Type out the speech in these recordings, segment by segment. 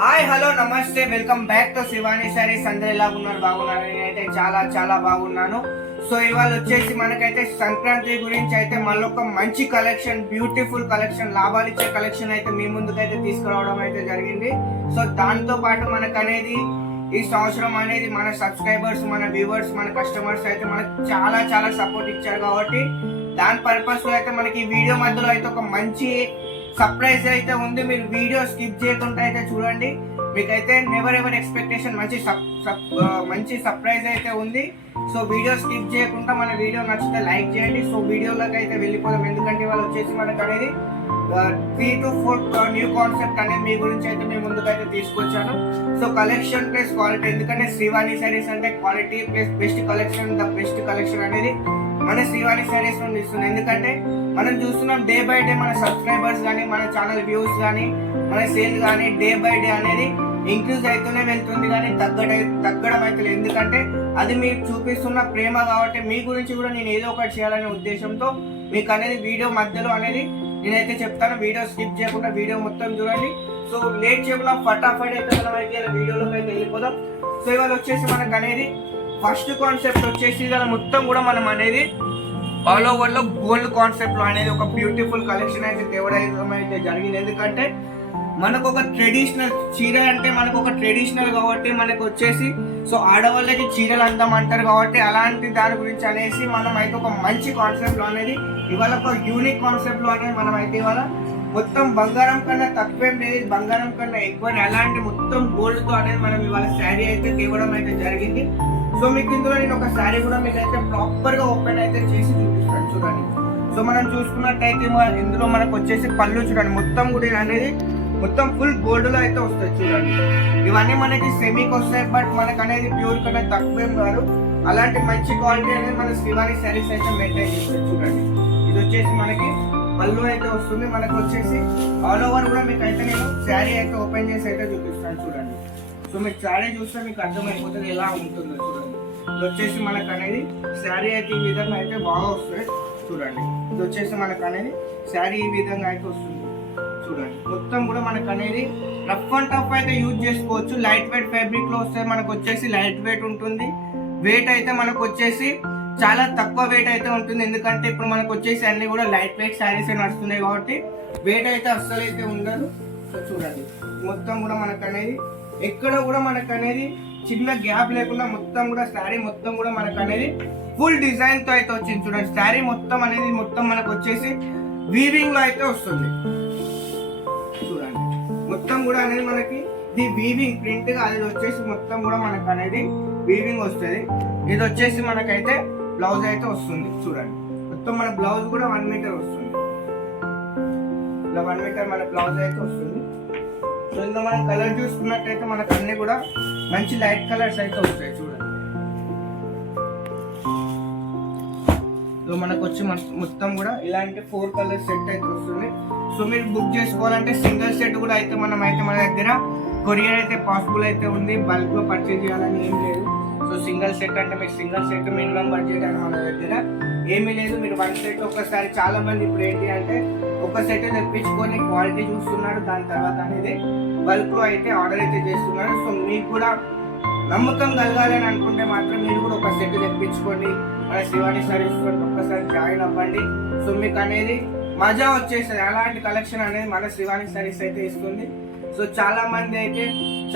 Hi hello నమస్తే welcome back to Shivani saris. అందరూ ఎలా ఉన్నారు? బాగున్నారు? నేనైతే చాలా చాలా బాగున్నాను. సో ఇవాళ వచ్చేసి మనకైతే సంక్రాంతి గురించి అయితే మళ్ళీ ఒక మంచి కలెక్షన్, బ్యూటిఫుల్ కలెక్షన్, లాభాలు ఇచ్చే కలెక్షన్ అయితే మీ ముందుకైతే తీసుకురావడం అయితే జరిగింది. సో దాంతో పాటు మనకు అనేది ఈ సంవత్సరం అనేది మన సబ్స్క్రైబర్స్, మన వ్యూవర్స్, మన కస్టమర్స్ అయితే మనకు చాలా చాలా సపోర్ట్ ఇచ్చారు కాబట్టి దాని పర్పస్ లో అయితే మనకి ఈ వీడియో మధ్యలో అయితే ఒక మంచి సర్ప్రైజ్ అయితే ఉంది. మీరు వీడియో స్కిప్ చేయకుండా అయితే చూడండి. మీకైతే నెవర్ ఎవర్ ఎక్స్పెక్టేషన్ మంచి సర్ప్రైజ్ అయితే ఉంది. సో వీడియో స్కిప్ చేయకుండా మన వీడియో నచ్చితే లైక్ చేయండి. సో వీడియోలోకి అయితే వెళ్ళిపోదాం. ఎందుకంటే వాళ్ళు వచ్చేసి మనకు అనేది 3 to 4 న్యూ కాన్సెప్ట్ అనేది మీ గురించి అయితే మీ ముందుకైతే తీసుకొచ్చాను. సో కలెక్షన్ ప్లస్ క్వాలిటీ, ఎందుకంటే శ్రీవాణి సారీస్ అంటే quality plus best collection, the best collection అనేది మన శ్రీవాణి సారీస్ నుండి ఇస్తుంది. ఎందుకంటే మనం చూస్తున్నాం డే బై డే మన సబ్స్క్రైబర్స్ కానీ, మన ఛానల్ వ్యూస్ కానీ, మన సేల్ కానీ డే బై డే అనేది ఇంక్రీజ్ అవుతూనే వెళ్తుంది కానీ తగ్గడం అయితే లేదు. ఎందుకంటే అది మీరు చూపిస్తున్న ప్రేమ కాబట్టి మీ గురించి కూడా నేను ఏదో ఒకటి చేయాలనే ఉద్దేశంతో మీకు అనేది వీడియో మధ్యలో అనేది నేనైతే చెప్తాను. వీడియో స్కిప్ చేయకుండా వీడియో మొత్తం చూడండి. సో లేట్ చేయకుండా ఫటాఫట్ అయితే మనం అయితే వీడియోలోకి అయితే వెళ్ళిపోదాం. సో ఇవాళ వచ్చేసి మనకు అనేది ఫస్ట్ కాన్సెప్ట్ వచ్చేసి ఇవాళ మొత్తం కూడా మనం అనేది ఆల్ ఓవర్ లో గోల్డ్ కాన్సెప్ట్ లో అనేది ఒక బ్యూటిఫుల్ కలెక్షన్ అయితే తేవడం అయితే జరిగింది. ఎందుకంటే మనకు ఒక ట్రెడిషనల్ చీర అంటే మనకు ఒక ట్రెడిషనల్ కాబట్టి మనకు వచ్చేసి సో ఆడవాళ్ళకి చీరలు అందం అంటారు కాబట్టి అలాంటి దాని గురించి అనేసి మనం అయితే ఒక మంచి కాన్సెప్ట్ లో అనేది ఇవాళ ఒక యూనిక్ కాన్సెప్ట్ లో అనేది మనం అయితే ఇవాళ మొత్తం బంగారం కన్నా తక్కువేం లేదు, బంగారం కన్నా ఎక్కువ అలాంటి మొత్తం గోల్డ్ తో అనేది మనం ఇవాళ శారీ అయితే తేవడం అయితే జరిగింది. సో మీకు ఇందులో నేను ఒక శారీ కూడా మీకు అయితే ప్రాపర్ గా ఓపెన్ అయితే చేసి చూపిస్తాను చూడండి. సో మనం చూసుకున్నట్టయితే ఇందులో మనకు వచ్చేసి పళ్ళు చూడండి, మొత్తం కూడా అనేది మొత్తం ఫుల్ గోల్డ్ లో అయితే వస్తాయి చూడండి. ఇవన్నీ మనకి సెమీకి వస్తాయి, బట్ మనకు అనేది ప్యూర్ కన్నా తక్కువేం కాదు. అలాంటి మంచి క్వాలిటీ అనేది మన శ్రీవాణి శారీస్ అయితే మెయింటైన్ చేస్తాయి చూడండి. ఇది వచ్చేసి మనకి పళ్ళు అయితే వస్తుంది. మనకు వచ్చేసి ఆల్ ఓవర్ కూడా మీకు అయితే నేను శారీ అయితే ఓపెన్ చేసి అయితే చూపిస్తాను చూడండి. సో మీకు శారీ చూస్తే మీకు అర్థమైపోతుంది ఎలా ఉంటుందో చూడండి. ఇది వచ్చేసి మనకు అనేది శారీ అయితే ఈ విధంగా అయితే బాగా వస్తుంది చూడండి. ఇది వచ్చేసి మనకు అనేది శారీ ఈ విధంగా అయితే వస్తుంది చూడండి. మొత్తం కూడా మనకు అనేది రఫ్ అండ్ టఫ్ అయితే యూజ్ చేసుకోవచ్చు. లైట్ వెయిట్ ఫ్యాబ్రిక్ లో వస్తే మనకు వచ్చేసి లైట్ వెయిట్ ఉంటుంది. వెయిట్ అయితే మనకు వచ్చేసి చాలా తక్కువ వెయిట్ అయితే ఉంటుంది. ఎందుకంటే ఇప్పుడు మనకు వచ్చేసి అన్ని కూడా లైట్ వెయిట్ శారీస్ నడుస్తున్నాయి కాబట్టి వెయిట్ అయితే అస్సలు అయితే ఉండదు. సో చూడండి మొత్తం కూడా మనకు అనేది ఎక్కడ కూడా మనకు అనేది చిన్న గ్యాప్ లేకుండా మొత్తం కూడా శారీ మొత్తం కూడా మనకు అనేది ఫుల్ డిజైన్ తో అయితే వచ్చింది చూడండి. శారీ మొత్తం అనేది మొత్తం మనకు వచ్చేసి వీవింగ్ లో అయితే వస్తుంది చూడండి. మొత్తం కూడా అనేది మనకి ఇది వీవింగ్ ప్రింట్ గా అది వచ్చేసి మొత్తం కూడా మనకు అనేది వీవింగ్ వస్తుంది. ఇది వచ్చేసి మనకైతే బ్లౌజ్ అయితే వస్తుంది చూడండి. మొత్తం మన బ్లౌజ్ కూడా 1 మీటర్ వస్తుంది. ఇలా 1 మీటర్ మన బ్లౌజ్ అయితే వస్తుంది. సో ఇందులో మనం కలర్ చూసుకున్నట్టయితే మనకు అన్ని కూడా మంచి లైట్ కలర్స్ అయితే వస్తాయి చూడండి. సో మనకు వచ్చి మొత్తం కూడా ఇలాంటి 4 కలర్ సెట్ అయితే వస్తుంది. సో మీరు బుక్ చేసుకోవాలంటే సింగిల్ సెట్ కూడా అయితే మన దగ్గర కొరియర్ అయితే పాసిబుల్ అయితే ఉంది. బల్క్ లో పర్చేజ్ చేయాలని ఏం లేదు. సో సింగిల్ సెట్ అంటే మీకు సింగిల్ సెట్ మినిమం బడ్జెట్ అని మన దగ్గర ఏమీ లేదు. మీరు 1 సెట్ ఒకసారి చాలా మంది ఇప్పుడు ఏంటి అంటే ఒక సెట్ తెప్పించుకొని క్వాలిటీ చూస్తున్నాడు, దాని తర్వాత అనేది బల్క్ లో అయితే ఆర్డర్ అయితే చేస్తున్నాడు. సో మీకు కూడా నమ్మకం కలగాలి అని అనుకుంటే మాత్రం మీరు కూడా ఒక సెట్ తెప్పించుకోండి. మన శ్రీవాణి సారీస్ ఒక్కసారి జాయిన్ అవ్వండి. సో మీకు అనేది మజా వచ్చేస్తుంది. అలాంటి కలెక్షన్ అనేది మన శ్రీవాణి సారీస్ అయితే ఇస్తుంది. సో చాలా మంది అయితే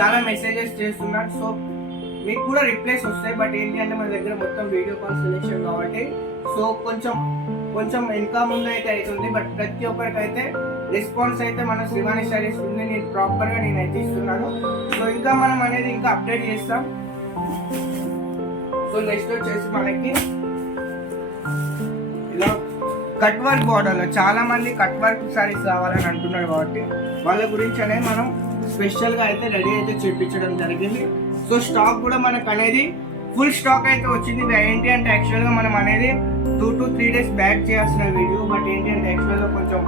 చాలా మెసేజెస్ చేస్తున్నారు. సో మీకు కూడా రిప్లైస్ వస్తాయి, బట్ ఏంటి అంటే మన దగ్గర మొత్తం వీడియో కాల్ సెలెక్షన్ కాబట్టి సో కొంచెం ఇంకా ముందు అయితే అవుతుంది. బట్ ప్రతి ఒక్కరికి అయితే రెస్పాన్స్ అయితే మన శ్రీవాణి సారీస్ ఉంది. నేను ప్రాపర్ గా నేనైతే ఇస్తున్నాను. సో ఇంకా మనం అనేది ఇంకా అప్డేట్ చేస్తాం. సో నెక్స్ట్ వచ్చేసి మనకి ఇలా కట్ వర్క్ బార్డర్ లో చాలా మంది కట్ వర్క్ సారీస్ కావాలని అంటున్నారు కాబట్టి వాళ్ళ గురించి అనేది మనం స్పెషల్ గా అయితే రెడీ అయితే చేయించడం జరిగింది. సో స్టాక్ కూడా మనకు అనేది ఫుల్ స్టాక్ అయితే వచ్చింది. ఏంటి అంటే యాక్చువల్ గా మనం అనేది 2 to 3 days బ్యాక్ చేయాల్సిన వీడియో, బట్ ఏంటి అంటే యాక్చువల్ గా కొంచెం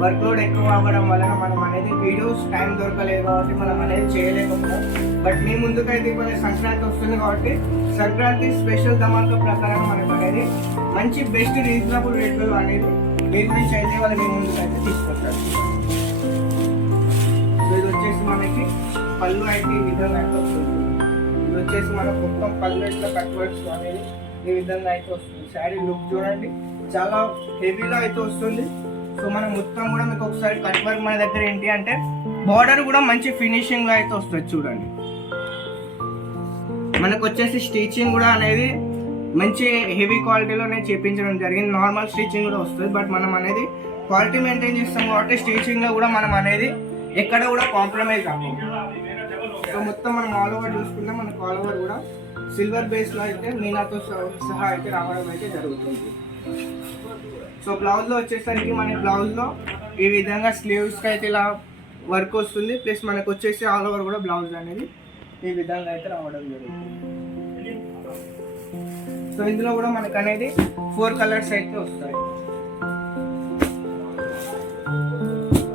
వర్క్ లోడ్ ఎక్కువ అవ్వడం వలన మనం అనేది వీడియోస్ టైం దొరకలేదు కాబట్టి మనం అనేది చేయలేకపోతాం. బట్ మీ ముందుకైతే ఇప్పుడు సంక్రాంతి వస్తుంది కాబట్టి సంక్రాంతి స్పెషల్ ధమాకా ప్రకారం మనకు అనేది మంచి బెస్ట్ రీజనబుల్ రేట్లో అనేది మీ గురించి అయితే వాళ్ళు మీ ముందుకైతే తీసుకొస్తారు. సో ఇది వచ్చేసి మనకి పళ్ళు అయితే ఈ విధంగా అయితే వస్తుంది. ఇది వచ్చేసి మనకు మొత్తం పళ్ళు ఇట్లా కట్ వర్క్స్ అనేది ఈ విధంగా అయితే వస్తుంది. శారీ లుక్ చూడండి చాలా హెవీలో అయితే వస్తుంది. సో మనం మొత్తం కూడా మీకు ఒకసారి కట్ వర్క్ మన దగ్గర ఏంటి అంటే బార్డర్ కూడా మంచి ఫినిషింగ్ లో అయితే వస్తుంది చూడండి. మనకు వచ్చేసి స్టిచింగ్ కూడా అనేది మంచి హెవీ క్వాలిటీలోనే చేపించడం జరిగింది. నార్మల్ స్టిచింగ్ కూడా వస్తుంది, బట్ మనం అనేది క్వాలిటీ మెయింటైన్ చేస్తాం కాబట్టి స్టిచింగ్ లో కూడా మనం అనేది ఎక్కడ కూడా కాంప్రమైజ్ అవ్వం. సో మొత్తం మనం ఆల్ ఓవర్ చూసుకుంటే మనకు ఆల్ ఓవర్ కూడా సిల్వర్ బేస్ లో అయితే మీనాతో సహా అయితే రావడం అయితే జరుగుతుంది. సో బ్లౌజ్ లో వచ్చేసరికి మన బ్లౌజ్ లో ఈ విధంగా స్లీవ్స్ కి అయితే ఇలా వర్క్ వస్తుంది, ప్లస్ మనకు వచ్చేసి ఆల్ ఓవర్ కూడా బ్లౌజ్ అనేది ఈ విధంగా అయితే రావడం జరుగుతుంది. సో ఇందులో కూడా మనకు అనేది 4 కలర్స్ అయితే వస్తాయి.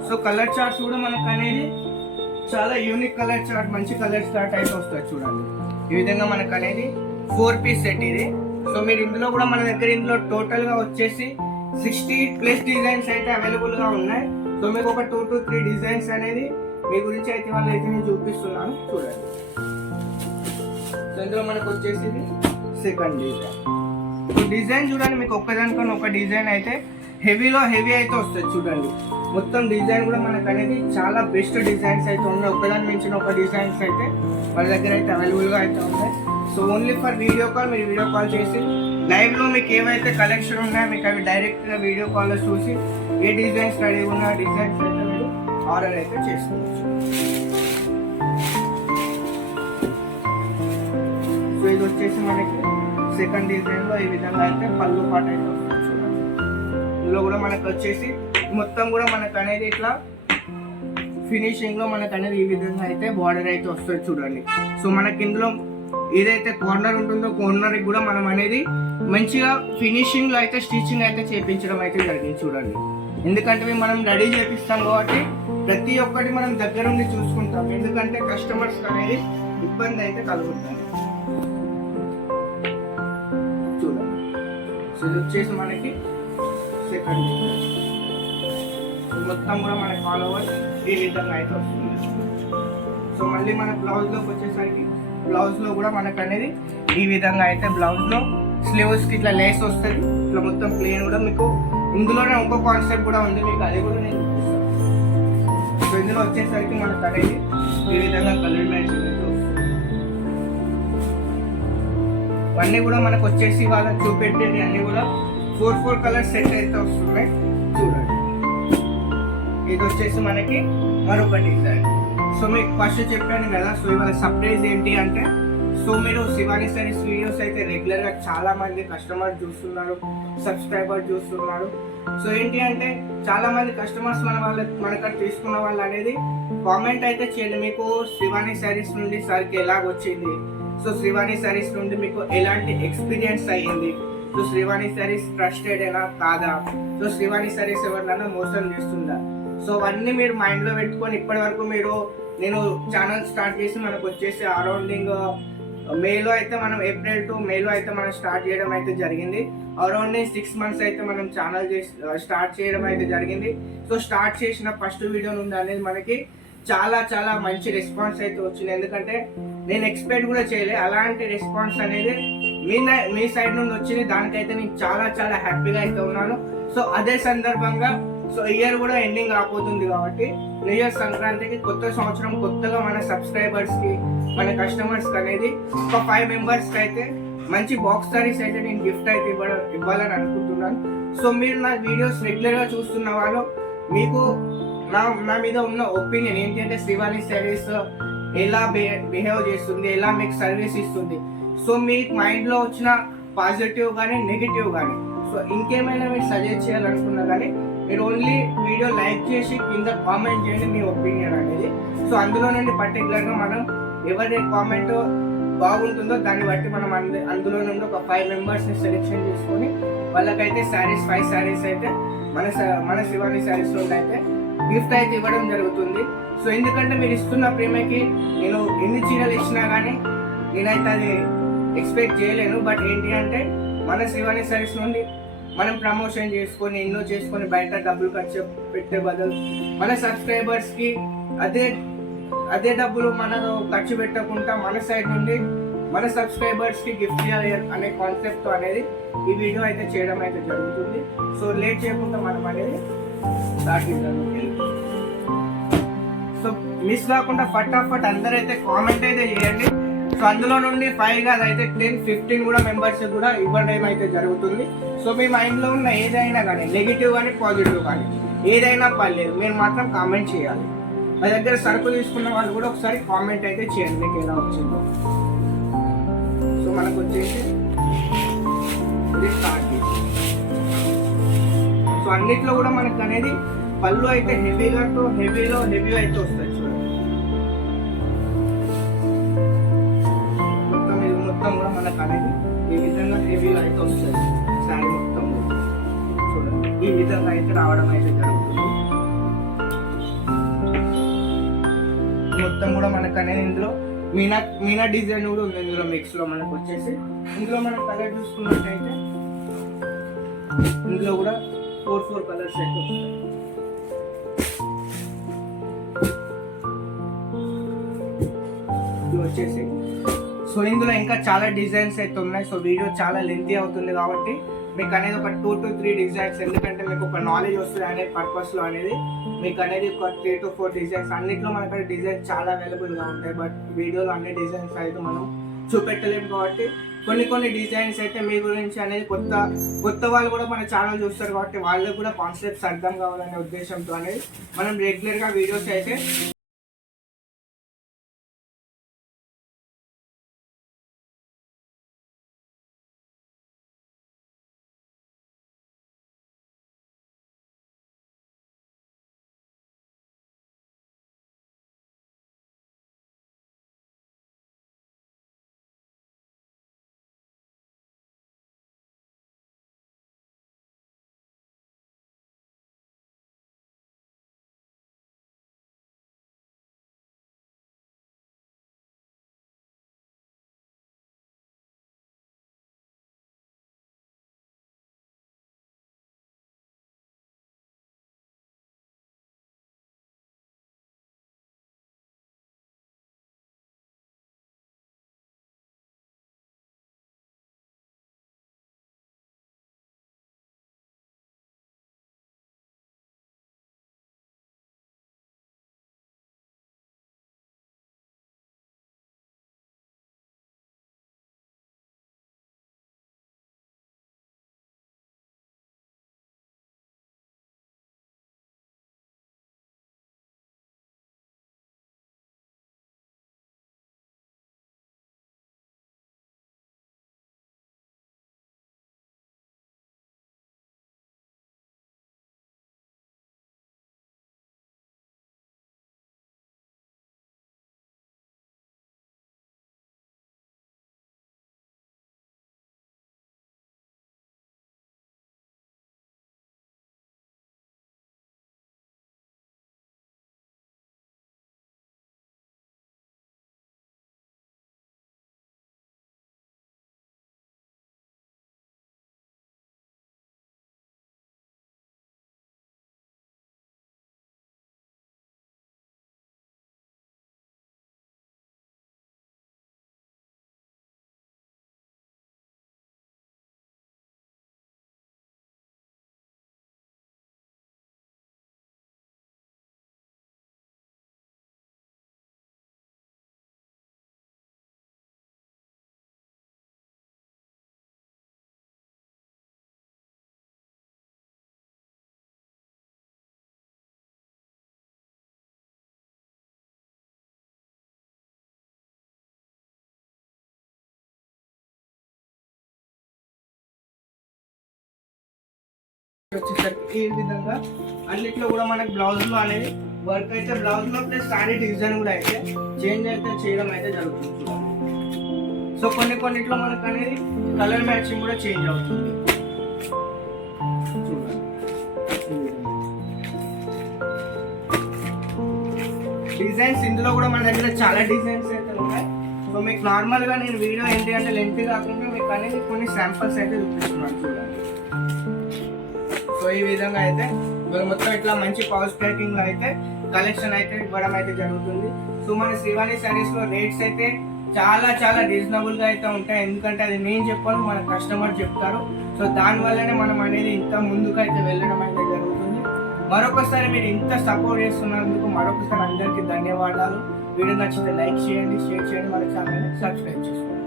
సో కలర్ చార్ట్స్ కూడా మనకు అనేది చాలా యూనిక్ కలర్ చార్ట్, మంచి కలర్ చార్ట్ అయితే వస్తుంది చూడండి. ఈ విధంగా మనకు అనేది 4 పీస్ సెట్ ఇది. సో మీరు ఇందులో కూడా మన దగ్గర ఇందులో టోటల్ గా వచ్చేసి 60+ డిజైన్స్ అయితే అవైలబుల్ గా ఉన్నాయి. సో మీకు ఒక 2 to 3 డిజైన్స్ అనేది మీ గురించి అయితే వాళ్ళు అయితే నేను చూపిస్తున్నాను చూడండి. సో ఇందులో మనకు వచ్చేసి సెకండ్ డిజైన్ చూడండి. మీకు ఒక్కదానికన్నా ఒక డిజైన్ అయితే హెవీలో హెవీ అయితే వస్తుంది చూడండి. మొత్తం డిజైన్ కూడా మనకు అనేది చాలా బెస్ట్ డిజైన్స్ అయితే ఉన్నాయి. ఒక్కదాని మించిన ఒక డిజైన్స్ అయితే వాళ్ళ దగ్గర అయితే అవైలబుల్గా అయితే ఉన్నాయి. So only for video call, మీరు వీడియో కాల్ చేసి లైవ్లో మీకు ఏవైతే కలెక్షన్ ఉన్నాయో మీకు అవి డైరెక్ట్గా వీడియో కాల్లో చూసి ఏ డిజైన్స్ రెడీ ఉన్న డిజైన్స్ అయితే మీరు ఆర్డర్ అయితే చేసుకోవచ్చు. సో ఇది వచ్చేసి మనకి సెకండ్ డిజైన్లో ఈ విధంగా అయితే పళ్ళు పాట అయితే వస్తుంది చూడండి. ఇందులో కూడా మనకు వచ్చేసి మొత్తం కూడా మనకు అనేది ఇట్లా ఫినిషింగ్ లో మనకు అనేది ఈ విధంగా అయితే బార్డర్ అయితే వస్తుంది చూడండి. సో మనకి ఇందులో ఏదైతే కార్నర్ ఉంటుందో కార్నర్ కూడా మనం అనేది మంచిగా ఫినిషింగ్ లో అయితే స్టిచ్చింగ్ అయితే చేపించడం అయితే జరిగింది చూడండి. ఎందుకంటే మనం రెడీ చేపిస్తాం కాబట్టి ప్రతి ఒక్కటి మనం దగ్గర ఉండి చూసుకుంటాం, ఎందుకంటే కస్టమర్స్ అనేది ఇబ్బంది అయితే కలుగుతుంది చూడండి. సో ఇది వచ్చేసి మనకి సెకండ్ మొత్తం కూడా మనకి ఆల్ ఓవర్ ఈ విధంగా అయితే వస్తుంది. సో మళ్ళీ మన బ్లౌజ్ లోకి వచ్చేసరికి బ్లౌజ్ లో కూడా మనకు అనేది ఈ విధంగా అయితే బ్లౌజ్ లో స్లీవ్స్ కి ఇట్లా లేస్ వస్తుంది, ఇట్లా మొత్తం ప్లేన్ కూడా మీకు. ఇందులోనే ఇంకో కాన్సెప్ట్ కూడా ఉంది మీకు, అది కూడా నేను చూపిస్తాను. సో ఇందులో వచ్చేసరికి మనకు అనేది ఈ విధంగా కలర్ మ్యాచింగ్ అయితే వస్తుంది. అన్నీ కూడా మనకు వచ్చేసి వాళ్ళని చూపెట్టేది అన్ని కూడా 4 కలర్స్ సెట్ అయితే వస్తున్నాయి చూడండి. ఇది వచ్చేసి మనకి మరొక డిజైన్. సో మీకు ఫస్ట్ చెప్పాను కదా, సో ఇవాళ సర్ప్రైజ్ ఏంటి అంటే, సో మీరు శివాని సారీస్ వీడియోస్ అయితే రెగ్యులర్ గా చాలా మంది కస్టమర్స్ చూస్తున్నారు, సబ్స్క్రైబర్స్ చూస్తున్నారు. సో ఏంటి అంటే చాలా మంది కస్టమర్స్ మనకు తీసుకున్న వాళ్ళు అనేది కామెంట్ అయితే చేయండి, మీకు శివాని సారీస్ నుండి సార్కి ఎలాగ వచ్చింది, సో శ్రీవాణి సారీస్ నుండి మీకు ఎలాంటి ఎక్స్పీరియన్స్ అయ్యింది, సో శ్రీవాణి సారీస్ ట్రస్టెడ్ అయినా కాదా, సో శ్రీవాణి సారీస్ ఎవరినైనా మోసం చేస్తుందా. సో అవన్నీ మీరు మైండ్ లో పెట్టుకొని ఇప్పటి వరకు మీరు నేను ఛానల్ స్టార్ట్ చేసి మనకు వచ్చేసి అరౌండింగ్ మేలో అయితే మనం ఏప్రిల్ టు మేలో అయితే మనం స్టార్ట్ చేయడం అయితే జరిగింది. అరౌండింగ్ 6 months అయితే మనం ఛానల్ స్టార్ట్ చేయడం అయితే జరిగింది. సో స్టార్ట్ చేసిన ఫస్ట్ వీడియో నుండి అనేది మనకి చాలా చాలా మంచి రెస్పాన్స్ అయితే వచ్చింది. ఎందుకంటే నేను ఎక్స్పెక్ట్ కూడా చేయలే అలాంటి రెస్పాన్స్ అనేది మీ సైడ్ నుండి వచ్చింది. దానికైతే నేను చాలా చాలా హ్యాపీగా అయితే ఉన్నాను. సో అదే సందర్భంగా సో ఇయర్ కూడా ఎండింగ్ రాబోతుంది కాబట్టి న్యూ ఇయర్ సంక్రాంతికి కొత్త సంవత్సరం కొత్తగా మన సబ్స్క్రైబర్స్ కి మన కస్టమర్స్ కి అనేది ఒక 5 members కి అయితే మంచి బాక్స్ సారీస్ అయితే నేను గిఫ్ట్ అయితే ఇవ్వాలని అనుకుంటున్నాను. సో మీరు నా వీడియోస్ రెగ్యులర్ గా చూస్తున్న వాళ్ళు మీకు నా మీద ఉన్న ఒపీనియన్ ఏంటంటే శ్రీవాణి సారీస్ ఎలా బిహేవ్ చేస్తుంది, ఎలా మీకు సర్వీస్ ఇస్తుంది. సో మీ మైండ్ లో వచ్చిన పాజిటివ్ కానీ నెగిటివ్ కానీ సో ఇంకేమైనా మీరు సజెస్ట్ చేయాలనుకున్నా కానీ మీరు ఓన్లీ వీడియో లైక్ చేసి కింద కామెంట్ చేయండి మీ ఒపీనియన్ అనేది. సో అందులో నుండి పర్టికులర్గా మనం ఎవరి కామెంట్ బాగుంటుందో దాన్ని బట్టి మనం అందులో నుండి ఒక 5 members ని సెలెక్షన్ చేసుకొని వాళ్ళకైతే శారీస్ 5 శారీస్ అయితే మన శివాని శారీస్ నుండి అయితే గిఫ్ట్ అయితే ఇవ్వడం జరుగుతుంది. సో ఎందుకంటే మీరు ఇస్తున్న ప్రేమకి నేను ఎన్ని చీరలు ఇచ్చినా కానీ నేనైతే అది ఎక్స్పెక్ట్ చేయలేను. బట్ ఏంటి అంటే మన శివాని శారీస్ నుండి మనం ప్రమోషన్ చేసుకొని ఎన్నో చేసుకొని బయట డబ్బులు ఖర్చు పెట్టే బదులు మన సబ్స్క్రైబర్స్ కి అదే డబ్బులు మనం ఖర్చు పెట్టకుండా మన సైడ్ నుండి మన సబ్స్క్రైబర్స్ కి గిఫ్ట్ చేయాలి అనే కాన్సెప్ట్ అనేది ఈ వీడియో అయితే చేయడం అయితే జరుగుతుంది. సో లేట్ చేయకుండా మనం అనేది స్టార్ట్ చేద్దాం. సో మిస్ కాకుండా ఫటాఫట్ అందరైతే కామెంట్ అయితే చేయండి. సో అందులో నుండి 5 కాదు అయితే 10-15 కూడా మెంబర్స్ కూడా ఇవ్వడం అయితే జరుగుతుంది. సో మీ మైండ్లో ఉన్న ఏదైనా కానీ నెగిటివ్ కానీ పాజిటివ్ కానీ ఏదైనా పర్లేదు, మీరు మాత్రం కామెంట్ చేయాలి. మా దగ్గర సరుకు తీసుకున్న వాళ్ళు కూడా ఒకసారి కామెంట్ అయితే చేయండి మీకు ఎలా వచ్చిందో. సో మనకు వచ్చేసి ఇది స్టార్ట్ చేసి సో అన్నిట్లో కూడా మనకు అనేది పళ్ళు అయితే హెవీలో హెవీ అయితే వస్తాయి. చూడండి మొత్తం కూడా మనకు అనేది ఈ విధంగా హెవీలో అయితే వస్తుంది. శారీ మొత్తం చూడండి ఈ విధంగా అయితే రావడం అయితే జరుగుతుంది. మొత్తం కూడా మనకు అనేది ఇందులో మీనా డిజైన్ కూడా ఉంది. ఇందులో మిక్స్ లో మనకు వచ్చేసి ఇందులో మనం కలర్ చూసుకున్నట్టయితే ఇందులో కూడా 4 కలర్స్ అయితే వస్తాయి. వచ్చేసి సో ఇందులో ఇంకా చాలా డిజైన్స్ అయితే ఉన్నాయి. సో వీడియో చాలా లెంతీ అవుతుంది కాబట్టి మీకు అనేది ఒక 2 to 3 డిజైన్స్, ఎందుకంటే మీకు ఒక నాలెడ్జ్ వస్తుంది అనే పర్పస్లో అనేది మీకు అనేది ఒక 3 to 4 డిజైన్స్. అన్నిట్లో మనకు డిజైన్స్ చాలా అవైలబుల్గా ఉంటాయి. బట్ వీడియోలో అన్ని డిజైన్స్ అయితే మనం చూపెట్టలేము కాబట్టి కొన్ని డిజైన్స్ అయితే మీ గురించి అనేది కొత్త వాళ్ళు కూడా మన ఛానల్ చూస్తారు కాబట్టి వాళ్ళకి కూడా కాన్సెప్ట్స్ అర్థం కావాలనే ఉద్దేశంతో అనేది మనం రెగ్యులర్గా వీడియోస్ అయితే వచ్చేసరికి ఈ విధంగా అన్నిట్లో కూడా మనకి బ్లౌజ్ లో అనేది వర్క్ అయితే బ్లౌజ్ లో ప్లస్ సారీ డిజైన్ కూడా అయితే చేంజ్ అయితే చేయడం అయితే జరుగుతుంది. సో కొన్నిట్లో మనకు అనేది కలర్ మ్యాచింగ్ కూడా చేంజ్ అవుతుంది. డిజైన్స్ ఇందులో కూడా మన దగ్గర చాలా డిజైన్స్ అయితే ఉన్నాయి. సో మీకు నార్మల్గా నేను వీడియో ఏంటి అంటే లెంత్ కాకుండా మీకు అనేది కొన్ని శాంపుల్స్ అయితే చూపిస్తున్నాను చూడండి. సో ఈ విధంగా అయితే మొత్తం ఇట్లా మంచి పౌచ్ ప్యాకింగ్ లో అయితే కలెక్షన్ అయితే ఇవ్వడం అయితే జరుగుతుంది. సో మన శ్రీవాణి శారీస్ లో రేట్స్ అయితే చాలా చాలా రీజనబుల్ గా అయితే ఉంటాయి. ఎందుకంటే అది నేను చెప్పాను, మన కస్టమర్ చెప్తారు. సో దానివల్లనే మనం అనేది ఇంకా ముందుకు అయితే వెళ్ళడం అయితే జరుగుతుంది. మరొకసారి మీరు ఇంత సపోర్ట్ చేస్తున్నందుకు మరొకసారి అందరికీ ధన్యవాదాలు. వీడియో నచ్చితే లైక్ చేయండి, షేర్ చేయండి, మన ఛానల్ని సబ్స్క్రైబ్ చేసుకోండి.